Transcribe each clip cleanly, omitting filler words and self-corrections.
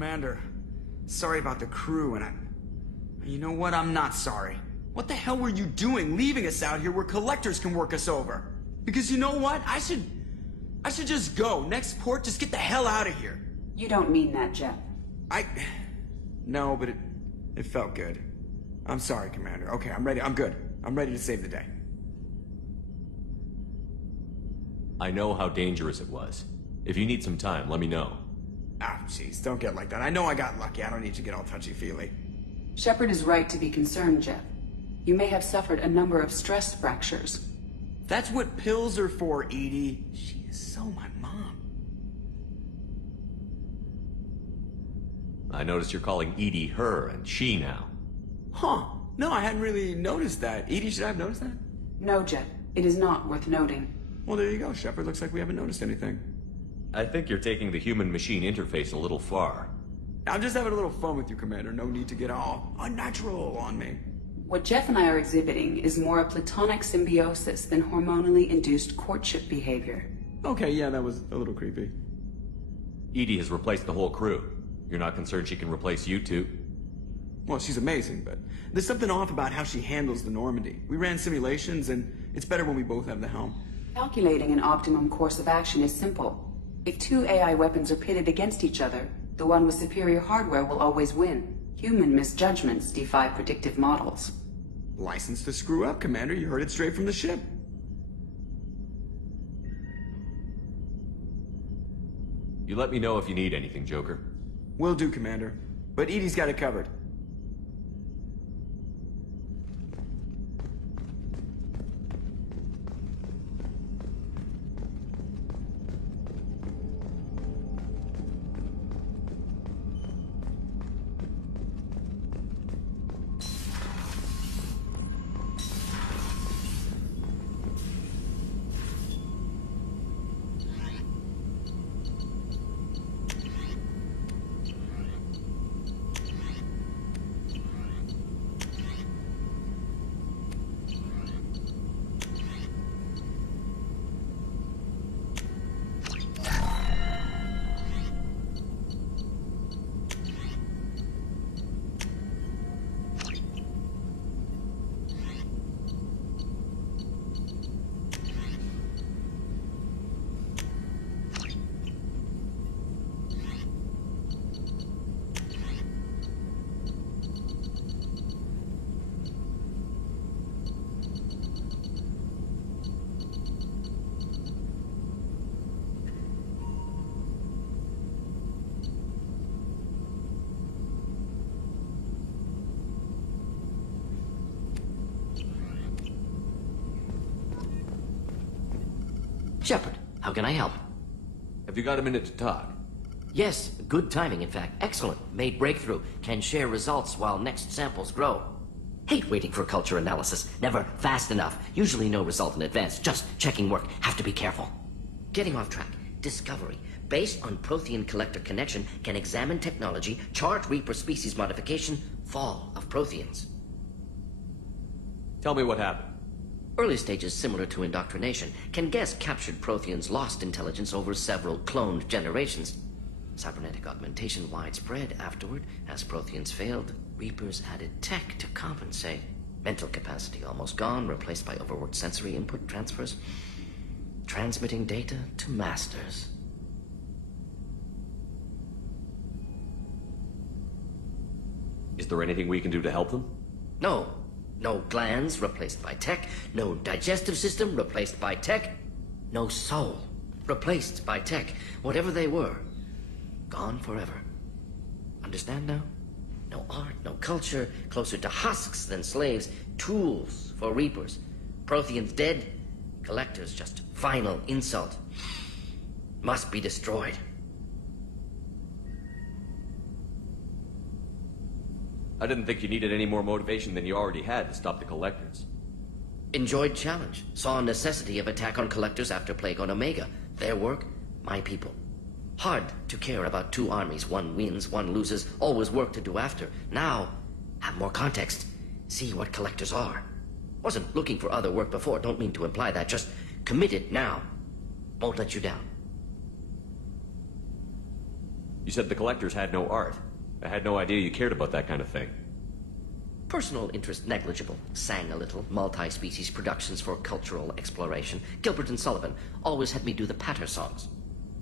Commander. Sorry about the crew, and You know what? I'm not sorry. What the hell were you doing leaving us out here where collectors can work us over? Because you know what? I should just go. Next port, just get the hell out of here. You don't mean that, Jeff. No, but it felt good. I'm sorry, Commander. Okay, I'm ready. I'm good. I'm ready to save the day. I know how dangerous it was. If you need some time, let me know. Ah, jeez, don't get like that. I know I got lucky. I don't need to get all touchy-feely. Shepard is right to be concerned, Jeff. You may have suffered a number of stress fractures. That's what pills are for, Edie. She is so my mom. I noticed you're calling Edie her and she now. Huh. No, I hadn't really noticed that. Edie, should I have noticed that? No, Jeff. It is not worth noting. Well, there you go, Shepard. Looks like we haven't noticed anything. I think you're taking the human-machine interface a little far. I'm just having a little fun with you, Commander. No need to get all unnatural on me. What Jeff and I are exhibiting is more a platonic symbiosis than hormonally induced courtship behavior. Okay, yeah, that was a little creepy. Edie has replaced the whole crew. You're not concerned she can replace you two? Well, she's amazing, but there's something off about how she handles the Normandy. We ran simulations, and it's better when we both have the helm. Calculating an optimum course of action is simple. If two AI weapons are pitted against each other, the one with superior hardware will always win. Human misjudgments defy predictive models. License to screw up, Commander. You heard it straight from the ship. You let me know if you need anything, Joker. Will do, Commander. But Edie's got it covered. Shepard, how can I help? Have you got a minute to talk? Yes, good timing, in fact. Excellent. Made breakthrough. Can share results while next samples grow. Hate waiting for culture analysis. Never fast enough. Usually no result in advance. Just checking work. Have to be careful. Getting off track. Discovery. Based on Prothean collector connection, can examine technology, chart Reaper species modification, fall of Protheans. Tell me what happened. Early stages similar to indoctrination. Can guess captured Protheans lost intelligence over several cloned generations. Cybernetic augmentation widespread afterward. As Protheans failed, Reapers added tech to compensate. Mental capacity almost gone, replaced by overworked sensory input transfers. Transmitting data to masters. Is there anything we can do to help them? No. No glands replaced by tech. No digestive system replaced by tech. No soul replaced by tech. Whatever they were, gone forever. Understand now? No art, no culture, closer to husks than slaves. Tools for Reapers. Protheans dead. Collectors just final insult. Must be destroyed. I didn't think you needed any more motivation than you already had to stop the Collectors. Enjoyed challenge. Saw necessity of attack on Collectors after Plague on Omega. Their work, my people. Hard to care about two armies. One wins, one loses. Always work to do after. Now, have more context. See what Collectors are. Wasn't looking for other work before. Don't mean to imply that. Just committed now. Won't let you down. You said the collectors had no art. I had no idea you cared about that kind of thing. Personal interest negligible. Sang a little. Multi-species productions for cultural exploration. Gilbert and Sullivan always had me do the patter songs.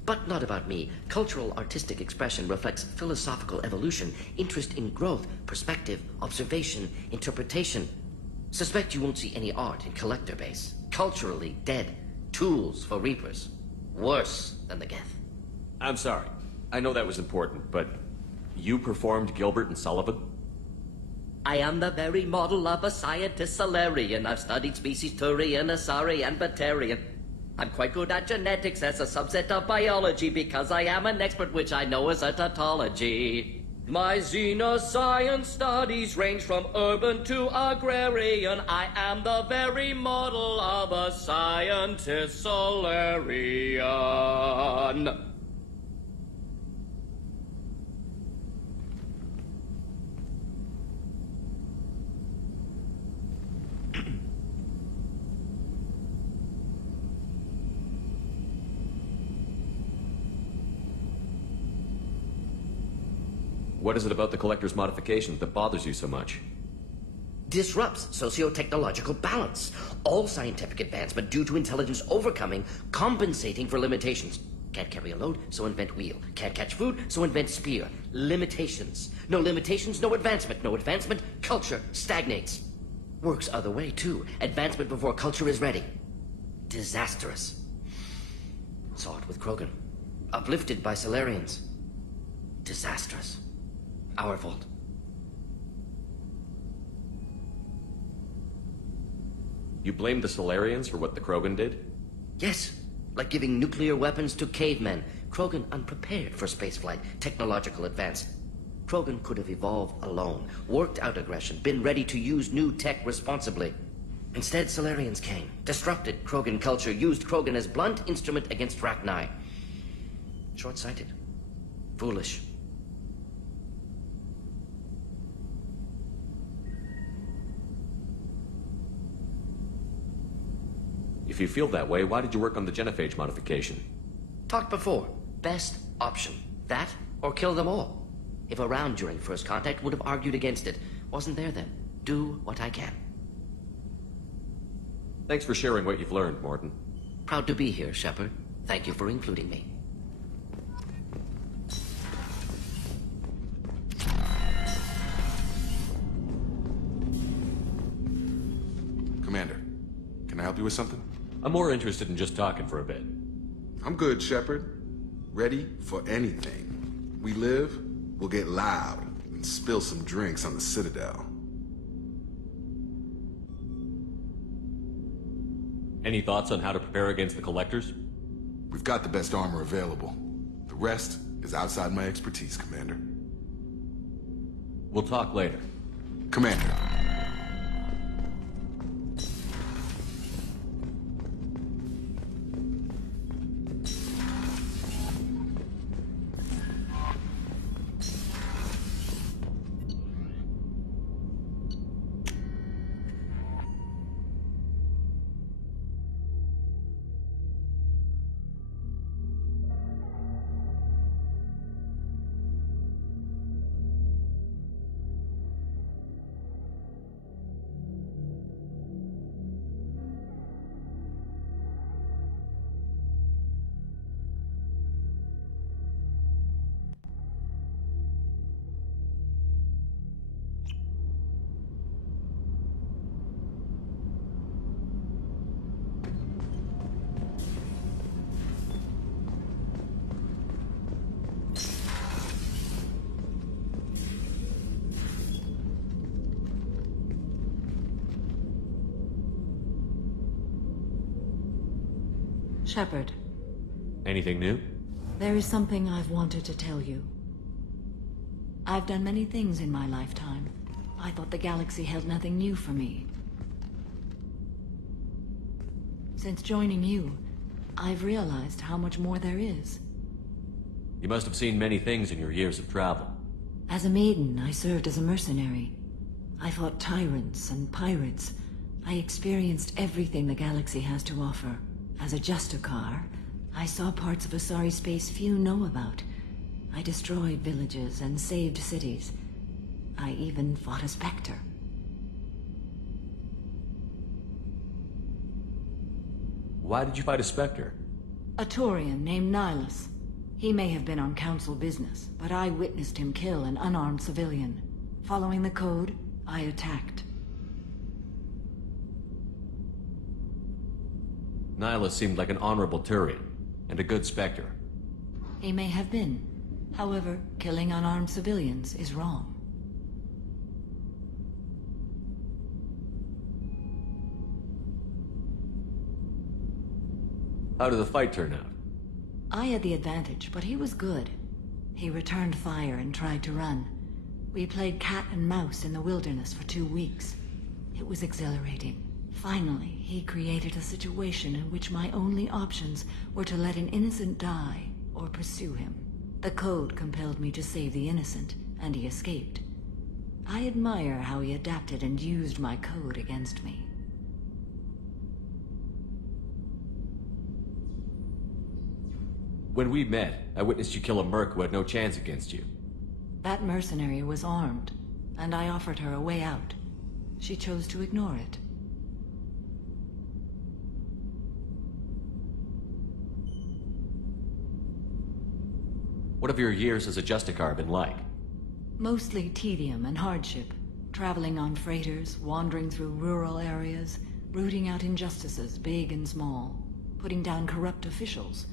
But not about me. Cultural artistic expression reflects philosophical evolution, interest in growth, perspective, observation, interpretation. Suspect you won't see any art in collector base. Culturally dead. Tools for reapers. Worse than the Geth. I'm sorry. I know that was important, but you performed Gilbert and Sullivan? I am the very model of a scientist Solarian. I've studied species Turian, Asari, and Batarian. I'm quite good at genetics as a subset of biology because I am an expert, which I know is a tautology. My xenoscience studies range from urban to agrarian. I am the very model of a scientist Solarian. What is it about the Collector's modifications that bothers you so much? Disrupts socio-technological balance. All scientific advancement due to intelligence overcoming, compensating for limitations. Can't carry a load, so invent wheel. Can't catch food, so invent spear. Limitations. No limitations, no advancement. No advancement, culture stagnates. Works other way, too. Advancement before culture is ready. Disastrous. Saw it with Krogan. Uplifted by Solarians. Disastrous. Our fault. You blame the Solarians for what the Krogan did? Yes, like giving nuclear weapons to cavemen. Krogan unprepared for spaceflight, technological advance. Krogan could have evolved alone, worked out aggression, been ready to use new tech responsibly. Instead, Solarians came, disrupted Krogan culture, used Krogan as blunt instrument against Rachni. Short-sighted. Foolish. If you feel that way, why did you work on the genophage modification? Talked before. Best option. That, or kill them all. If around during first contact, would have argued against it. Wasn't there then. Do what I can. Thanks for sharing what you've learned, Morton. Proud to be here, Shepard. Thank you for including me. Commander, can I help you with something? I'm more interested in just talking for a bit. I'm good, Shepard. Ready for anything. We live, we'll get loud and spill some drinks on the Citadel. Any thoughts on how to prepare against the Collectors? We've got the best armor available. The rest is outside my expertise, Commander. We'll talk later. Commander. Shepard, Anything new? there is something I've wanted to tell you. I've done many things in my lifetime. I thought the galaxy held nothing new for me. Since joining you, I've realized how much more there is. You must have seen many things in your years of travel. As a maiden, I served as a mercenary. I fought tyrants and pirates. I experienced everything the galaxy has to offer. As a Justicar, I saw parts of Asari space few know about. I destroyed villages and saved cities. I even fought a Spectre. Why did you fight a Spectre? A Taurian named Nihilus. He may have been on council business, but I witnessed him kill an unarmed civilian. Following the code, I attacked. Nihilus seemed like an honorable Turian, and a good Spectre. He may have been. However, killing unarmed civilians is wrong. How did the fight turn out? I had the advantage, but he was good. He returned fire and tried to run. We played cat and mouse in the wilderness for 2 weeks. It was exhilarating. Finally, he created a situation in which my only options were to let an innocent die or pursue him. The code compelled me to save the innocent, and he escaped. I admire how he adapted and used my code against me. When we met, I witnessed you kill a merc who had no chance against you. That mercenary was armed, and I offered her a way out. She chose to ignore it. What have your years as a Justicar been like? Mostly tedium and hardship. Traveling on freighters, wandering through rural areas, rooting out injustices, big and small, putting down corrupt officials.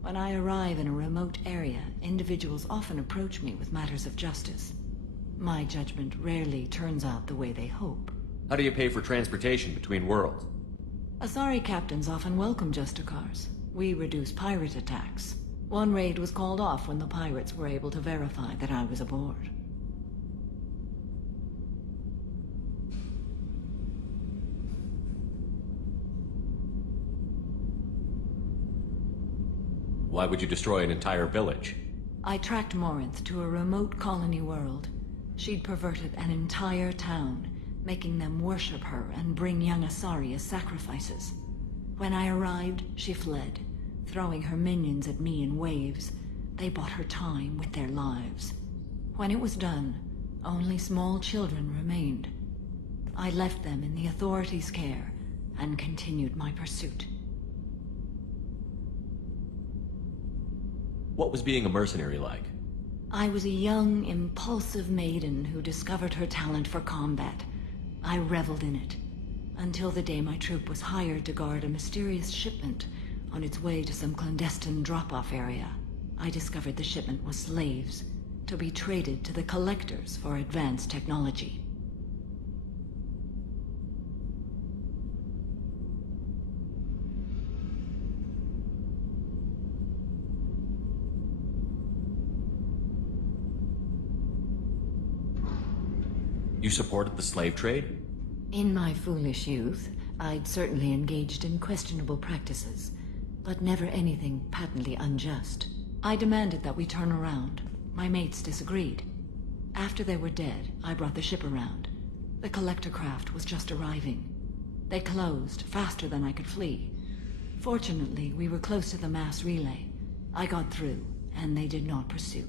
When I arrive in a remote area, individuals often approach me with matters of justice. My judgment rarely turns out the way they hope. How do you pay for transportation between worlds? Asari captains often welcome Justicars. We reduce pirate attacks. One raid was called off when the pirates were able to verify that I was aboard. Why would you destroy an entire village? I tracked Morinth to a remote colony world. She'd perverted an entire town, making them worship her and bring young Asari as sacrifices. When I arrived, she fled, throwing her minions at me in waves. They bought her time with their lives. When it was done, only small children remained. I left them in the authorities' care and continued my pursuit. What was being a mercenary like? I was a young, impulsive maiden who discovered her talent for combat. I reveled in it, until the day my troop was hired to guard a mysterious shipment on its way to some clandestine drop-off area. I discovered the shipment was slaves, to be traded to the Collectors for advanced technology. You supported the slave trade? In my foolish youth, I'd certainly engaged in questionable practices, but never anything patently unjust. I demanded that we turn around. My mates disagreed. After they were dead, I brought the ship around. The collector craft was just arriving. They closed faster than I could flee. Fortunately, we were close to the mass relay. I got through, and they did not pursue.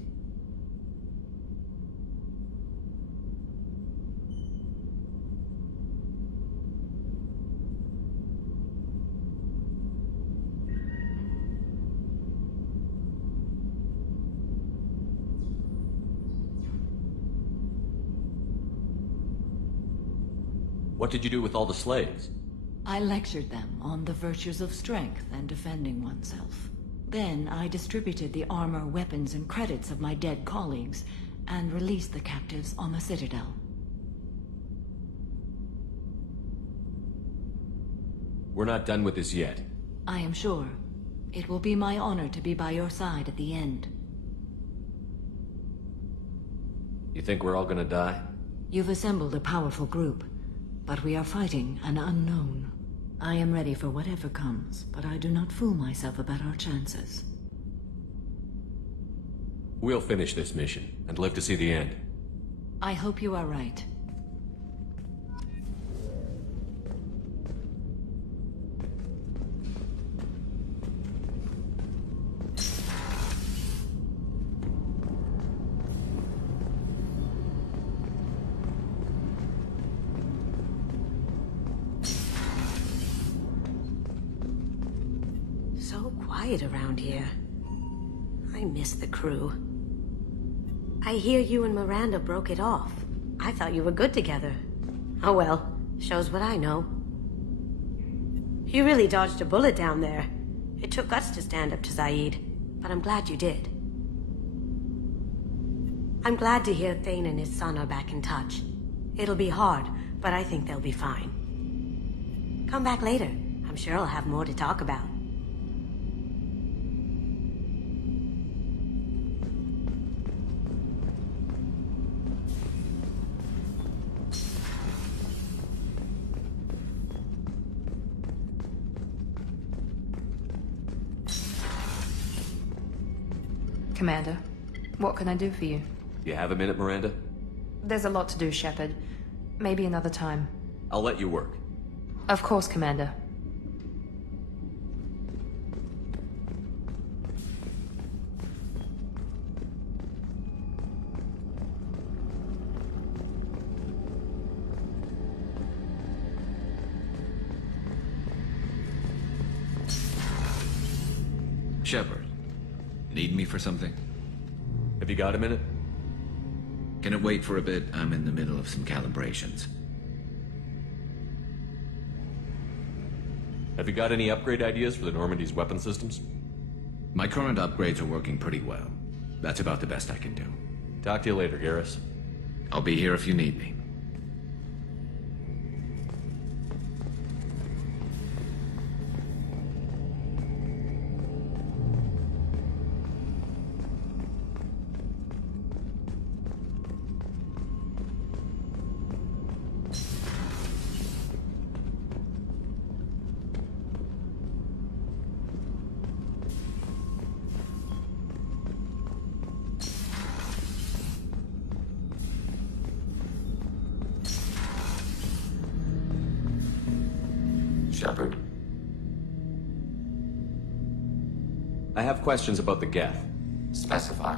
What did you do with all the slaves? I lectured them on the virtues of strength and defending oneself. Then I distributed the armor, weapons, and credits of my dead colleagues, and released the captives on the Citadel. We're not done with this yet. I am sure. It will be my honor to be by your side at the end. You think we're all gonna die? You've assembled a powerful group, but we are fighting an unknown. I am ready for whatever comes, but I do not fool myself about our chances. We'll finish this mission and live to see the end. I hope you are right. so quiet around here. I miss the crew. I hear you and Miranda broke it off. I thought you were good together. Oh well, shows what I know. You really dodged a bullet down there. It took guts to stand up to Zaid, but I'm glad you did. I'm glad to hear Thane and his son are back in touch. It'll be hard, but I think they'll be fine. Come back later. I'm sure I'll have more to talk about. Commander, what can I do for you? You have a minute, Miranda? There's a lot to do, Shepard. Maybe another time. I'll let you work. Of course, Commander. Shepard, need me for something? Have you got a minute? Can it wait for a bit? I'm in the middle of some calibrations. Have you got any upgrade ideas for the Normandy's weapon systems? My current upgrades are working pretty well. That's about the best I can do. Talk to you later, Garrus. I'll be here if you need me. Shepard. I have questions about the Geth. Specify.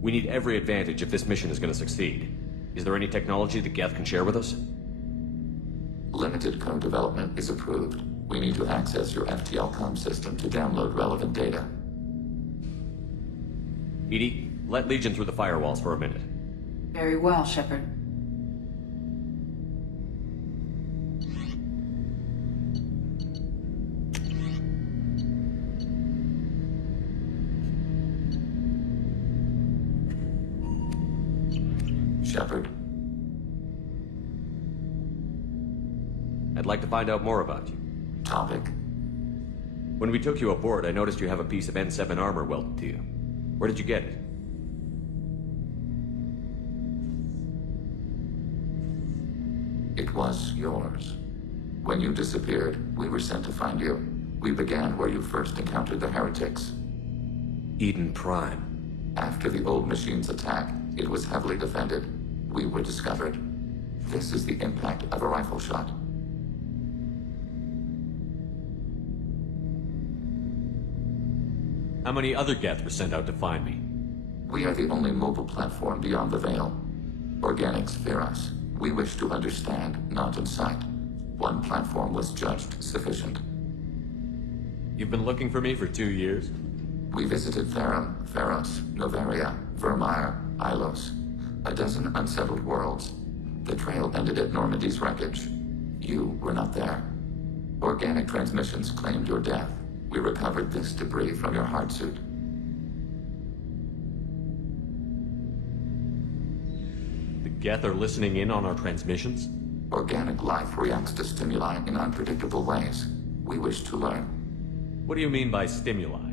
We need every advantage if this mission is going to succeed. Is there any technology the Geth can share with us? Limited code development is approved. We need to access your FTL-COM system to download relevant data. EDI, let Legion through the firewalls for a minute. Very well, Shepard. Shepard. I'd like to find out more about you. Topic. When we took you aboard, I noticed you have a piece of N7 armor welded to you. Where did you get it? It was yours. When you disappeared, we were sent to find you. We began where you first encountered the heretics. Eden Prime. After the old machine's attack, it was heavily defended. We were discovered. This is the impact of a rifle shot. How many other Geth were sent out to find me? We are the only mobile platform beyond the Veil. Organics fear us. We wish to understand, not incite. One platform was judged sufficient. You've been looking for me for 2 years? We visited Thera, Theros, Novaria, Vermeer, Ilos. A dozen unsettled worlds. The trail ended at Normandy's wreckage. You were not there. Organic transmissions claimed your death. We recovered this debris from your hard suit. The Geth are listening in on our transmissions? Organic life reacts to stimuli in unpredictable ways. We wish to learn. What do you mean by stimuli?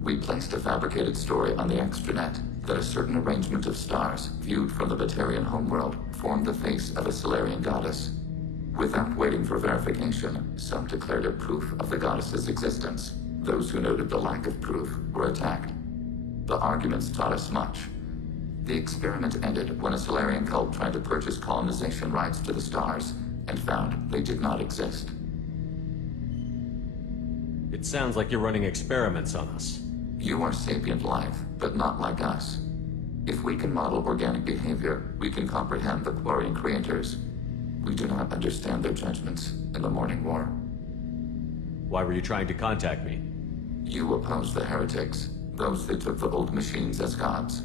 We placed a fabricated story on the extranet that a certain arrangement of stars, viewed from the Batarian homeworld, formed the face of a Solarian goddess. Without waiting for verification, some declared it proof of the goddess's existence. Those who noted the lack of proof were attacked. The arguments taught us much. The experiment ended when a Solarian cult tried to purchase colonization rights to the stars, and found they did not exist. It sounds like you're running experiments on us. You are sapient life, but not like us. If we can model organic behavior, we can comprehend the Quarian creators. We do not understand their judgments in the Morning War. Why were you trying to contact me? You oppose the heretics, those that took the old machines as gods.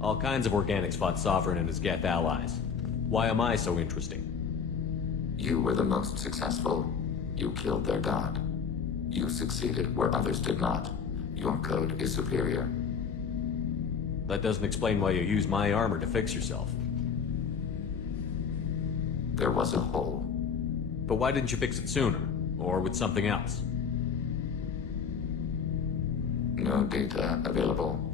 All kinds of organics fought Sovereign and his Geth allies. Why am I so interesting? You were the most successful. You killed their god. You succeeded where others did not. Your code is superior. That doesn't explain why you used my armor to fix yourself. There was a hole. But why didn't you fix it sooner? Or with something else? No data available.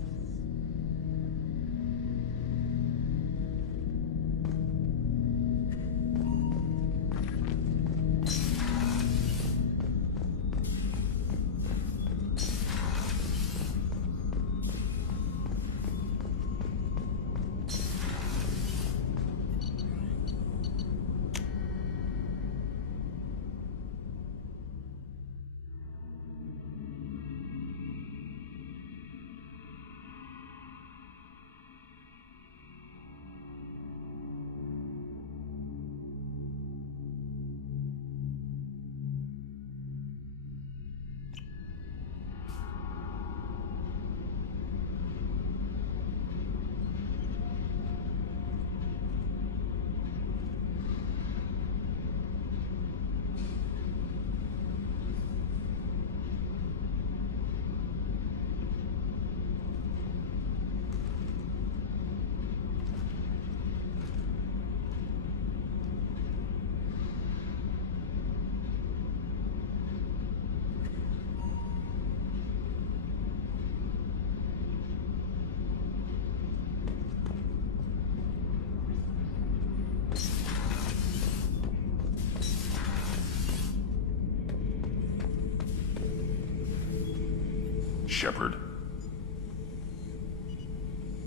Shepard.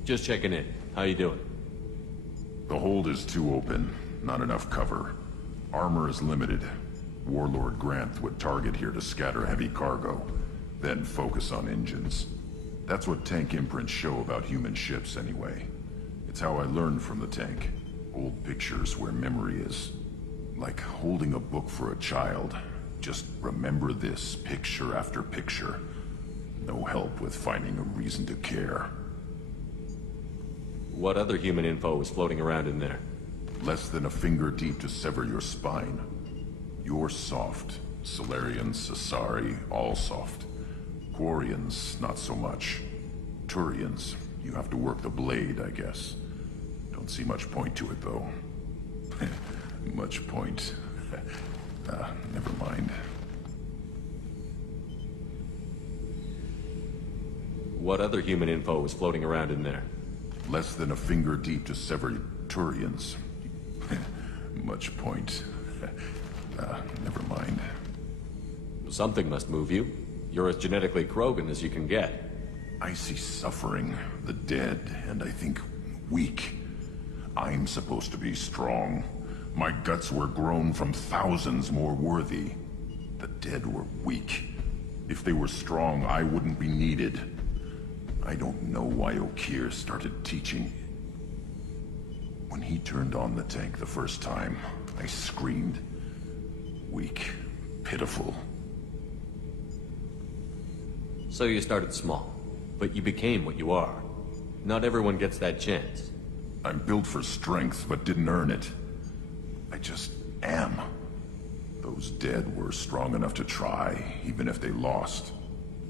Just checking in. How you doing? The hold is too open. Not enough cover. Armor is limited. Warlord Granth would target here to scatter heavy cargo, then focus on engines. That's what tank imprints show about human ships anyway. It's how I learned from the tank. Old pictures where memory is. Like holding a book for a child. Just remember this, picture after picture. No help with finding a reason to care. What other human info was floating around in there? Less than a finger deep to sever your spine. You're soft. Solarians, Asari, all soft. Quarians, not so much. Turians, you have to work the blade, I guess. Don't see much point to it, though. Much point. Never mind. What other human info was floating around in there? Less than a finger deep to sever Turians. Much point. Never mind. Something must move you. You're as genetically Krogan as you can get. I see suffering, the dead, and I think weak. I'm supposed to be strong. My guts were grown from thousands more worthy. The dead were weak. If they were strong, I wouldn't be needed. I don't know why Okeer started teaching. When he turned on the tank the first time, I screamed. Weak, pitiful. So you started small, but you became what you are. Not everyone gets that chance. I'm built for strength, but didn't earn it. I just am. Those dead were strong enough to try, even if they lost.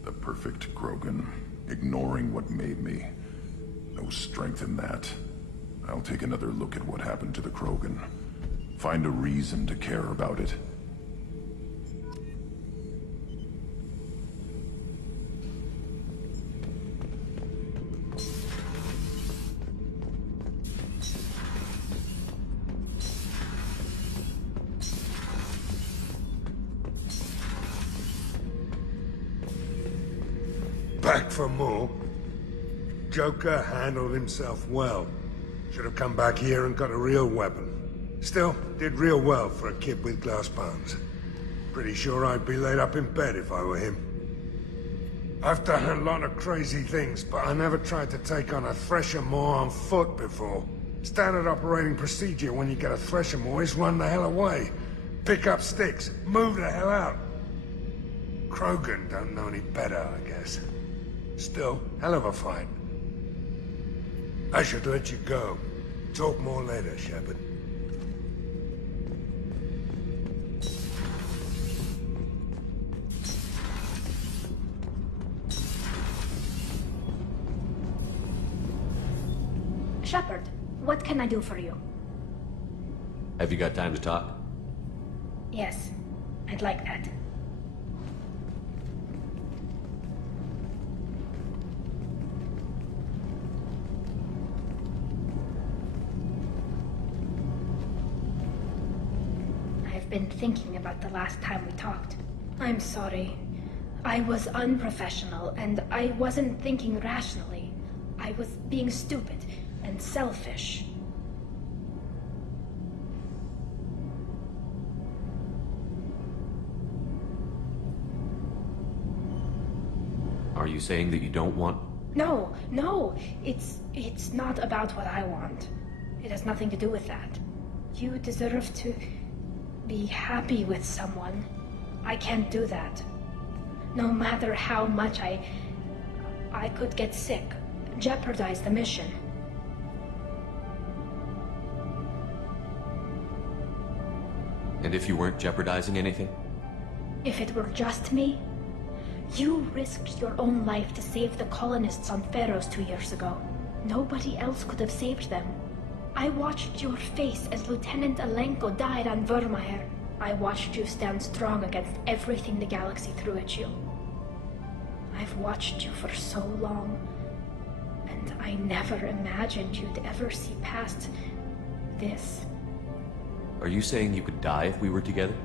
The perfect Krogan, ignoring what made me. No strength in that. I'll take another look at what happened to the Krogan. Find a reason to care about it. Back for more? Joker handled himself well. Should have come back here and got a real weapon. Still, did real well for a kid with glass bones. Pretty sure I'd be laid up in bed if I were him. I've done a lot of crazy things, but I never tried to take on a Thresher Maw on foot before. Standard operating procedure when you get a Thresher Maw is run the hell away. Pick up sticks, move the hell out. Krogan don't know any better, I guess. Still, hell of a fight. I should let you go. Talk more later, Shepard. Shepard, what can I do for you? Have you got time to talk? Yes, I'd like that. I've been thinking about the last time we talked. I'm sorry. I was unprofessional, and I wasn't thinking rationally. I was being stupid and selfish. Are you saying that you don't want... No, no. It's not about what I want. It has nothing to do with that. You deserve to be happy with someone. I can't do that. No matter how much I could get sick, jeopardize the mission. And if you weren't jeopardizing anything? If it were just me, you risked your own life to save the colonists on Pharaohs 2 years ago. Nobody else could have saved them. I watched your face as Lieutenant Alenko died on Vermeer. I watched you stand strong against everything the galaxy threw at you. I've watched you for so long, and I never imagined you'd ever see past this. Are you saying you could die if we were together?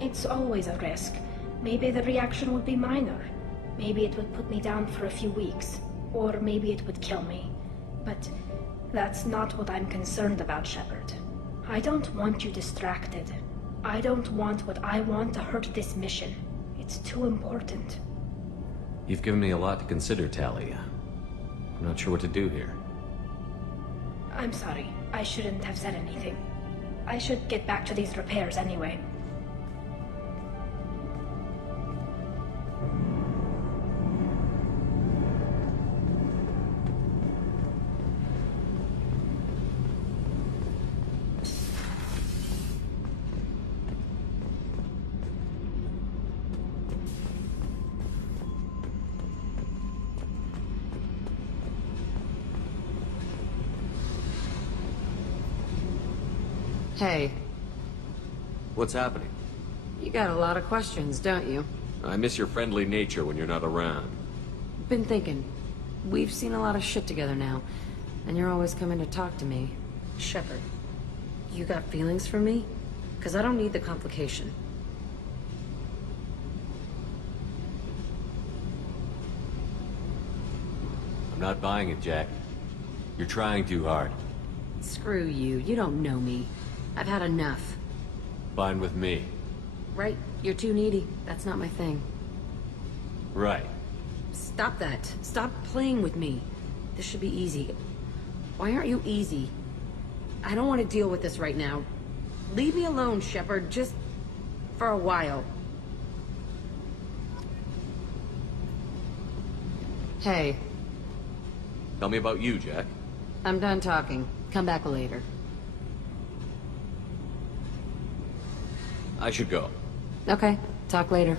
It's always a risk. Maybe the reaction would be minor. Maybe it would put me down for a few weeks. Or maybe it would kill me. But that's not what I'm concerned about, Shepard. I don't want you distracted. I don't want what I want to hurt this mission. It's too important. You've given me a lot to consider, Talia. I'm not sure what to do here. I'm sorry. I shouldn't have said anything. I should get back to these repairs anyway. Hey. What's happening? You got a lot of questions, don't you? I miss your friendly nature when you're not around. Been thinking. We've seen a lot of shit together now, and you're always coming to talk to me. Shepard, you got feelings for me? Because I don't need the complication. I'm not buying it, Jack. You're trying too hard. Screw you. You don't know me. I've had enough. Fine with me. Right? You're too needy. That's not my thing. Right. Stop that. Stop playing with me. This should be easy. Why aren't you easy? I don't want to deal with this right now. Leave me alone, Shepard. Just for a while. Hey. Tell me about you, Jack. I'm done talking. Come back later. I should go. Okay. Talk later.